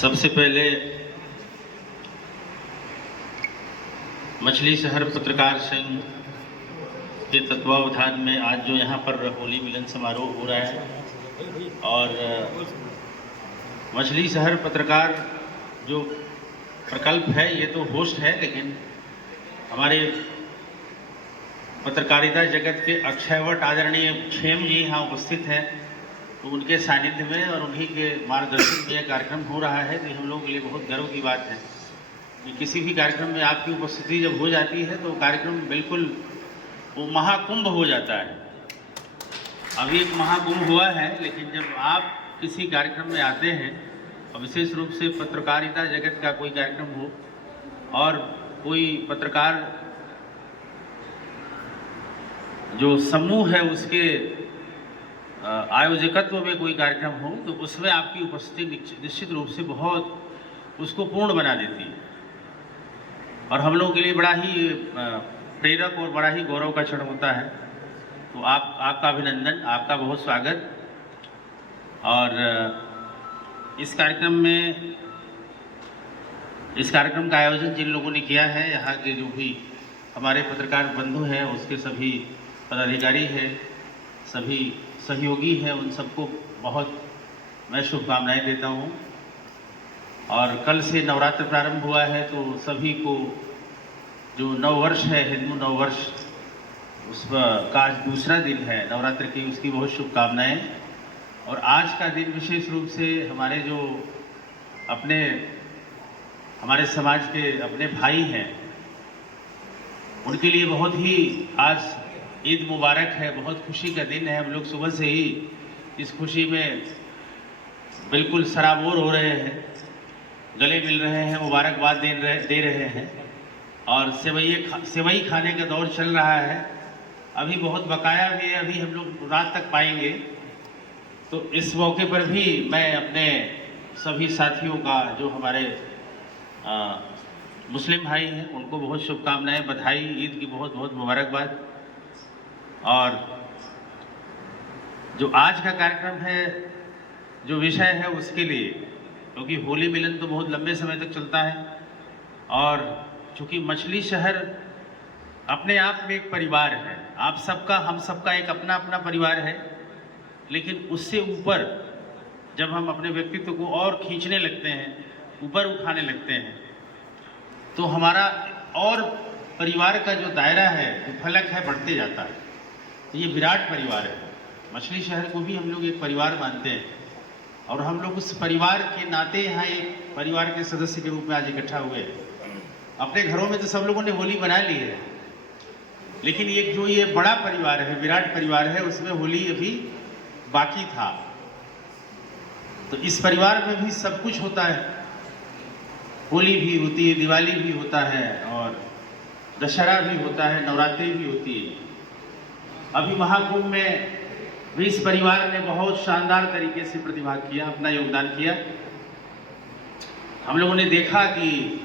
सबसे पहले मछली शहर पत्रकार संघ के तत्वावधान में आज जो यहाँ पर होली मिलन समारोह हो रहा है और मछली शहर पत्रकार जो प्रकल्प है ये तो होस्ट है, लेकिन हमारे पत्रकारिता जगत के अक्षयवट आदरणीय खेम जी यहाँ उपस्थित हैं, तो उनके सानिध्य में और उन्हीं के मार्गदर्शन में यह कार्यक्रम हो रहा है। तो हम लोगों के लिए बहुत गर्व की बात है कि किसी भी कार्यक्रम में आपकी उपस्थिति जब हो जाती है तो कार्यक्रम बिल्कुल वो महाकुंभ हो जाता है। अभी एक महाकुंभ हुआ है, लेकिन जब आप किसी कार्यक्रम में आते हैं और विशेष रूप से पत्रकारिता जगत का कोई कार्यक्रम हो और कोई पत्रकार जो समूह है उसके आयोजकत्व में कोई कार्यक्रम हो तो उसमें आपकी उपस्थिति निश्चित रूप से बहुत उसको पूर्ण बना देती है और हम लोगों के लिए बड़ा ही प्रेरक और बड़ा ही गौरव का क्षण होता है। तो आपका अभिनंदन, आपका बहुत स्वागत। और इस कार्यक्रम का आयोजन जिन लोगों ने किया है, यहाँ के जो भी हमारे पत्रकार बंधु हैं, उसके सभी पदाधिकारी हैं, सभी सहयोगी हैं, उन सबको बहुत मैं शुभकामनाएं देता हूँ। और कल से नवरात्र प्रारंभ हुआ है, तो सभी को जो नववर्ष है, हिंदू नववर्ष, उसका आज दूसरा दिन है नवरात्र की, उसकी बहुत शुभकामनाएं। और आज का दिन विशेष रूप से हमारे समाज के अपने भाई हैं, उनके लिए बहुत ही आज ईद मुबारक है, बहुत खुशी का दिन है। हम लोग सुबह से ही इस खुशी में बिल्कुल सराबोर हो रहे हैं, गले मिल रहे हैं, मुबारकबाद दे रहे हैं और सेवई खाने का दौर चल रहा है। अभी बहुत बकाया भी है, अभी हम लोग रात तक पाएंगे। तो इस मौके पर भी मैं अपने सभी साथियों का, जो हमारे मुस्लिम भाई हैं, उनको बहुत शुभकामनाएं, बधाई, ईद की बहुत बहुत मुबारकबाद। और जो आज का कार्यक्रम है, जो विषय है उसके लिए, क्योंकि होली मिलन तो बहुत लंबे समय तक चलता है और चूँकि मछली शहर अपने आप में एक परिवार है, आप सबका, हम सबका एक अपना अपना परिवार है। लेकिन उससे ऊपर जब हम अपने व्यक्तित्व को और खींचने लगते हैं, ऊपर उठाने लगते हैं, तो हमारा और परिवार का जो दायरा है, जो फलक है, बढ़ते जाता है। तो ये विराट परिवार है। मछली शहर को भी हम लोग एक परिवार मानते हैं और हम लोग उस परिवार के नाते यहाँ एक परिवार के सदस्य के रूप में आज इकट्ठा हुए हैं। अपने घरों में तो सब लोगों ने होली बना ली है, लेकिन एक जो ये बड़ा परिवार है, विराट परिवार है, उसमें होली अभी बाकी था। तो इस परिवार में भी सब कुछ होता है, होली भी होती है, दिवाली भी होता है और दशहरा भी होता है, नवरात्रि भी होती है। अभी महाकुंभ में भी इस परिवार ने बहुत शानदार तरीके से प्रतिभाग किया, अपना योगदान किया। हम लोगों ने देखा कि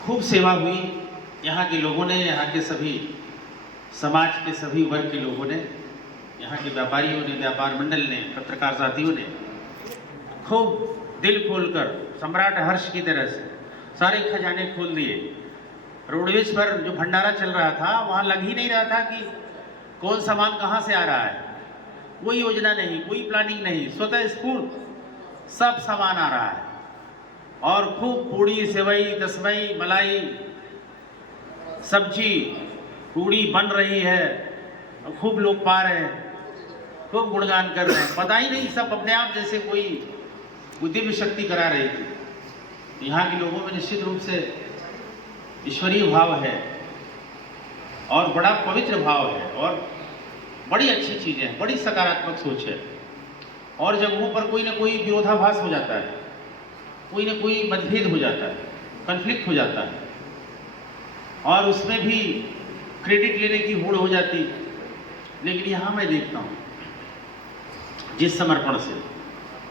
खूब सेवा हुई, यहाँ के लोगों ने, यहाँ के सभी समाज के सभी वर्ग के लोगों ने, यहाँ के व्यापारियों ने, व्यापार मंडल ने, पत्रकार साथियों ने खूब दिल खोलकर, सम्राट हर्ष की तरह से सारे खजाने खोल दिए। रोडवेज पर जो भंडारा चल रहा था, वहाँ लग ही नहीं रहा था कि कौन सामान कहाँ से आ रहा है। कोई योजना नहीं, कोई प्लानिंग नहीं, स्वतः स्फूर्त सब सामान आ रहा है और खूब पूड़ी, सेवई, दसमई, मलाई, सब्जी, पूड़ी बन रही है, खूब लोग पा रहे हैं, खूब गुणगान कर रहे हैं। पता ही नहीं, सब अपने आप जैसे कोई दिव्य शक्ति करा रही थी। यहाँ के लोगों में निश्चित रूप से ईश्वरीय भाव है और बड़ा पवित्र भाव है और बड़ी अच्छी चीज़ें हैं, बड़ी सकारात्मक सोच है। और जगहों पर कोई ना कोई विरोधाभास हो जाता है, कोई ना कोई मतभेद हो जाता है, कन्फ्लिक्ट हो जाता है और उसमें भी क्रेडिट लेने की होड़ हो जाती है। लेकिन यहाँ मैं देखता हूँ जिस समर्पण से,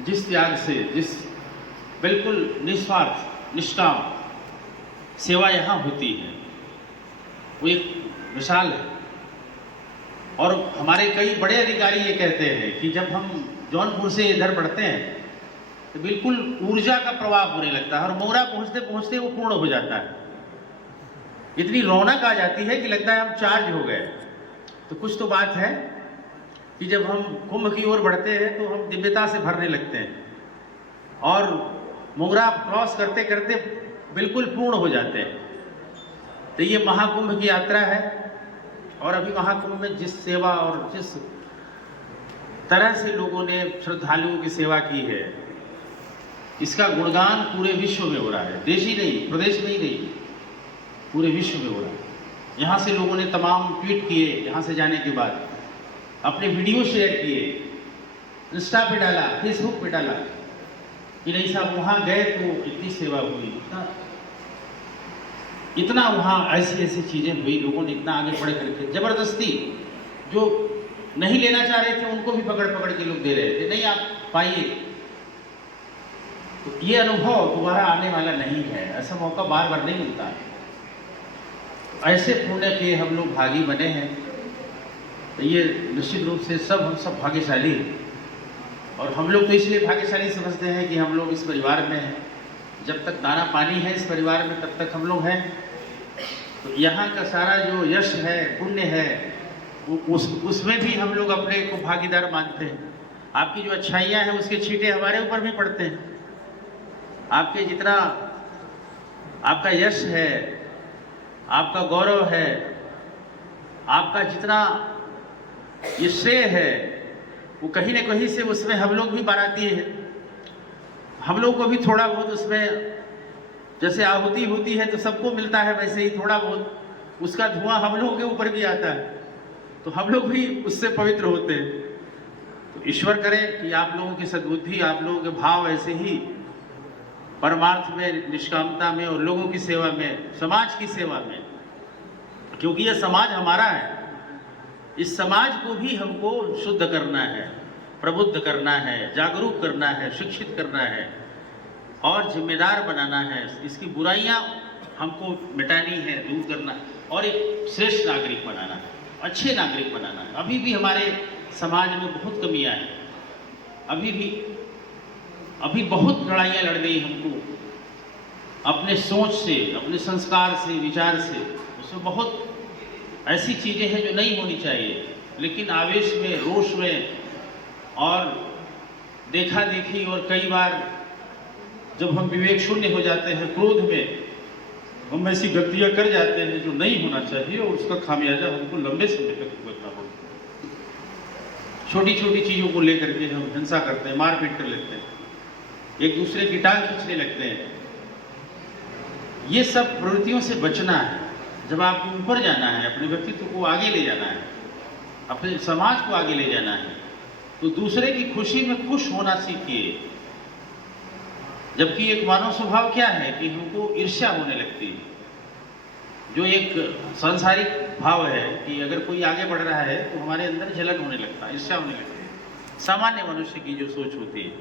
जिस त्याग से, जिस बिल्कुल निस्वार्थ निष्काम सेवा यहाँ होती है, वो एक विशाल है। और हमारे कई बड़े अधिकारी ये कहते हैं कि जब हम जौनपुर से इधर बढ़ते हैं तो बिल्कुल ऊर्जा का प्रवाह होने लगता है और मोगरा पहुंचते पहुंचते वो पूर्ण हो जाता है। इतनी रौनक आ जाती है कि लगता है हम चार्ज हो गए। तो कुछ तो बात है कि जब हम कुंभ की ओर बढ़ते हैं तो हम दिव्यता से भरने लगते हैं और मोगरा क्रॉस करते करते बिल्कुल पूर्ण हो जाते हैं। तो ये महाकुंभ की यात्रा है और अभी महाकुंभ में जिस सेवा और जिस तरह से लोगों ने श्रद्धालुओं की सेवा की है, इसका गुणगान पूरे विश्व में हो रहा है। देश ही नहीं, प्रदेश में ही नहीं, पूरे विश्व में हो रहा है। यहाँ से लोगों ने तमाम ट्वीट किए, यहाँ से जाने के बाद अपने वीडियो शेयर किए, इंस्टा पे डाला, फेसबुक पे डाला कि नहीं साहब वहाँ गए तो इतनी सेवा हुई, इतना वहाँ ऐसी ऐसी चीज़ें हुई, लोगों ने इतना आगे बढ़ करके ज़बरदस्ती जो नहीं लेना चाह रहे थे उनको भी पकड़ पकड़ के लोग दे रहे थे, नहीं आप पाइए। तो ये अनुभव दोबारा आने वाला नहीं है, ऐसा मौका बार बार नहीं मिलता है। ऐसे पुण्य के हम लोग भागी बने हैं, तो ये निश्चित रूप से हम सब भाग्यशाली हैं। और हम लोग तो इसलिए भाग्यशाली समझते हैं कि हम लोग इस परिवार में हैं। जब तक दाना पानी है इस परिवार में तब तक हम लोग हैं। तो यहाँ का सारा जो यश है, पुण्य है, उसमें भी हम लोग अपने को भागीदार मानते हैं। आपकी जो अच्छाइयाँ हैं उसके छींटे हमारे ऊपर भी पड़ते हैं। आपके जितना आपका यश है, आपका गौरव है, आपका जितना ये श्रेय है, वो कहीं न कहीं से उसमें हम लोग भी बाराती हैं। हम लोग को भी थोड़ा बहुत उसमें जैसे आहुति होती है तो सबको मिलता है, वैसे ही थोड़ा बहुत उसका धुआं हम लोगों के ऊपर भी आता है, तो हम लोग भी उससे पवित्र होते हैं। तो ईश्वर करे कि आप लोगों की सद्बुद्धि, आप लोगों के भाव ऐसे ही परमार्थ में, निष्कामता में और लोगों की सेवा में, समाज की सेवा में, क्योंकि यह समाज हमारा है, इस समाज को भी हमको शुद्ध करना है, प्रबुद्ध करना है, जागरूक करना है, शिक्षित करना है और जिम्मेदार बनाना है। इसकी बुराइयां हमको मिटानी है, दूर करना और एक श्रेष्ठ नागरिक बनाना है, अच्छे नागरिक बनाना है। अभी भी हमारे समाज में बहुत कमियां हैं, अभी बहुत लड़ाइयाँ लड़नी हमको अपने सोच से, अपने संस्कार से, विचार से। उसमें बहुत ऐसी चीज़ें हैं जो नहीं होनी चाहिए, लेकिन आवेश में, रोष में और देखा देखी और कई बार जब हम विवेक शून्य हो जाते हैं, क्रोध में हम ऐसी गलतियां कर जाते हैं जो नहीं होना चाहिए और उसका खामियाजा हमको लंबे समय तक भुगतना पड़ता है। छोटी छोटी चीज़ों को लेकर के हम हिंसा करते हैं, मारपीट कर लेते हैं, एक दूसरे की टांग खींचने लगते हैं। ये सब प्रवृत्तियों से बचना है। जब आपको ऊपर जाना है, अपने व्यक्तित्व को आगे ले जाना है, अपने समाज को आगे ले जाना है, तो दूसरे की खुशी में खुश होना सीखिए। जबकि एक मानव स्वभाव क्या है कि हमको ईर्ष्या होने लगती है, जो एक सांसारिक भाव है कि अगर कोई आगे बढ़ रहा है तो हमारे अंदर जलन होने लगता है, ईर्ष्या होने लगती है, सामान्य मनुष्य की जो सोच होती है।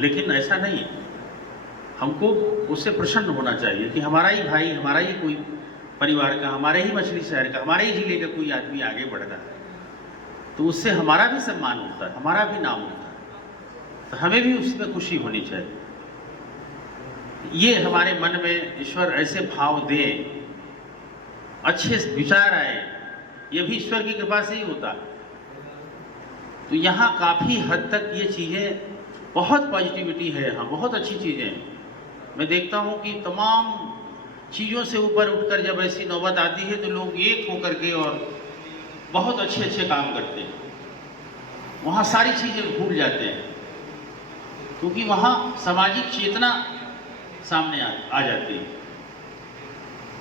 लेकिन ऐसा नहीं, हमको उससे प्रसन्न होना चाहिए कि हमारा ही भाई, हमारा ही कोई परिवार का, हमारे ही मछली शहर का, हमारे ही जिले का कोई आदमी आगे बढ़ रहा है, तो उससे हमारा भी सम्मान होता है, हमारा भी नाम होता है, तो हमें भी उसमें खुशी होनी चाहिए। ये हमारे मन में ईश्वर ऐसे भाव दे, अच्छे विचार आए, ये भी ईश्वर की कृपा से ही होता है। तो यहाँ काफ़ी हद तक ये चीज़ें, बहुत पॉजिटिविटी है यहाँ, बहुत अच्छी चीज़ें हैं। मैं देखता हूँ कि तमाम चीज़ों से ऊपर उठकर जब ऐसी नौबत आती है तो लोग एक होकर के और बहुत अच्छे अच्छे काम करते हैं। वहाँ सारी चीज़ें भूल जाते हैं, क्योंकि वहाँ सामाजिक चेतना सामने आ जाती है।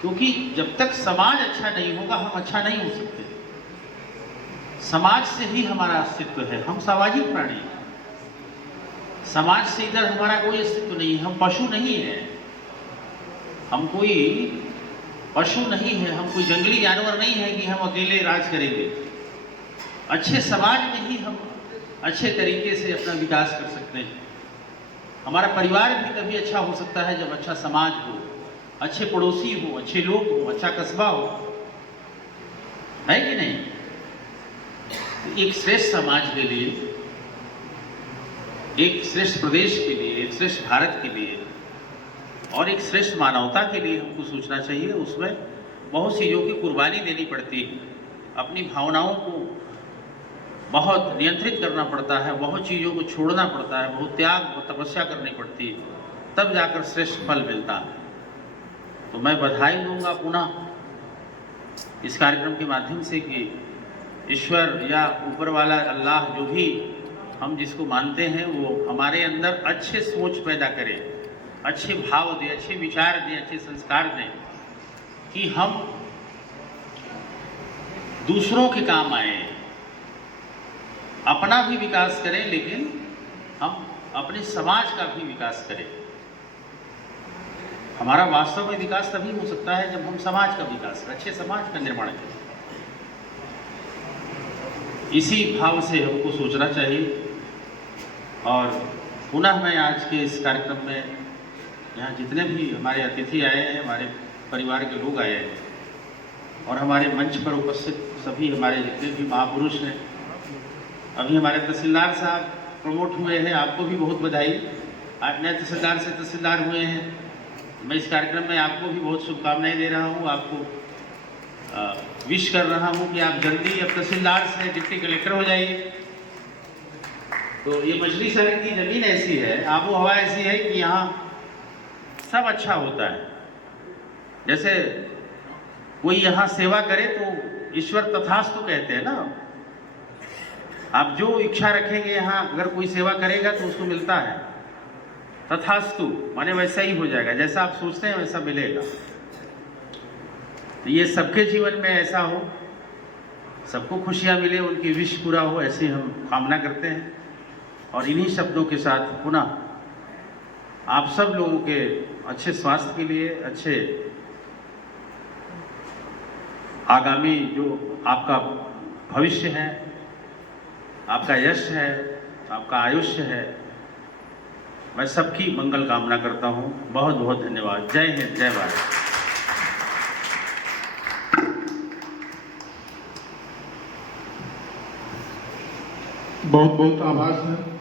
क्योंकि जब तक समाज अच्छा नहीं होगा हम अच्छा नहीं हो सकते। समाज से ही हमारा अस्तित्व है, हम सामाजिक प्राणी हैं। समाज से इधर हमारा कोई अस्तित्व नहीं है, हम पशु नहीं हैं, हम कोई पशु नहीं है, हम कोई जंगली जानवर नहीं है कि हम अकेले राज करेंगे। अच्छे समाज में ही हम अच्छे तरीके से अपना विकास कर सकते हैं। हमारा परिवार भी तभी अच्छा हो सकता है जब अच्छा समाज हो, अच्छे पड़ोसी हो, अच्छे लोग हो, अच्छा कस्बा हो, है कि नहीं? एक श्रेष्ठ समाज के लिए एक श्रेष्ठ प्रदेश के लिए, एक श्रेष्ठ भारत के लिए और एक श्रेष्ठ मानवता के लिए हमको सोचना चाहिए। उसमें बहुत चीज़ों की कुर्बानी देनी पड़ती है, अपनी भावनाओं को बहुत नियंत्रित करना पड़ता है, बहुत चीज़ों को छोड़ना पड़ता है, बहुत त्याग और तपस्या करनी पड़ती है, तब जाकर श्रेष्ठ फल मिलता है। तो मैं बधाई दूंगा पुनः इस कार्यक्रम के माध्यम से कि ईश्वर या ऊपर वाला अल्लाह जो भी हम जिसको मानते हैं वो हमारे अंदर अच्छे सोच पैदा करे, अच्छे भाव दे, अच्छे विचार दें, अच्छे संस्कार दें कि हम दूसरों के काम आए, अपना भी विकास करें लेकिन हम अपने समाज का भी विकास करें। हमारा वास्तव में विकास तभी हो सकता है जब हम समाज का विकास करें, अच्छे समाज का निर्माण करें। इसी भाव से हमको सोचना चाहिए। और पुनः मैं आज के इस कार्यक्रम में यहाँ जितने भी हमारे अतिथि आए हैं, हमारे परिवार के लोग आए हैं और हमारे मंच पर उपस्थित सभी हमारे जितने भी महापुरुष हैं, अभी हमारे तहसीलदार साहब प्रमोट हुए हैं, आपको भी बहुत बधाई। आज नए तहसीलदार से तहसीलदार हुए हैं। मैं इस कार्यक्रम में आपको भी बहुत शुभकामनाएं दे रहा हूँ, आपको विश कर रहा हूँ कि आप जल्दी अब तहसीलदार से डिप्टी कलेक्टर हो जाइए। तो ये मछली शहर की ज़मीन ऐसी है, आबो हवा ऐसी है कि यहाँ सब अच्छा होता है। जैसे कोई यहाँ सेवा करे तो ईश्वर तथास्तु कहते हैं ना। आप जो इच्छा रखेंगे यहाँ अगर कोई सेवा करेगा तो उसको मिलता है, तथास्तु माने वैसा ही हो जाएगा, जैसा आप सोचते हैं वैसा मिलेगा। तो ये सबके जीवन में ऐसा हो, सबको खुशियाँ मिले, उनकी विश पूरा हो, ऐसी हम कामना करते हैं। और इन्हीं शब्दों के साथ पुनः आप सब लोगों के अच्छे स्वास्थ्य के लिए, अच्छे आगामी जो आपका भविष्य है, आपका यश है, आपका आयुष्य है, मैं सबकी मंगल कामना करता हूँ। बहुत बहुत धन्यवाद। जय हिंद, जय भारत। बहुत बहुत आभार सर।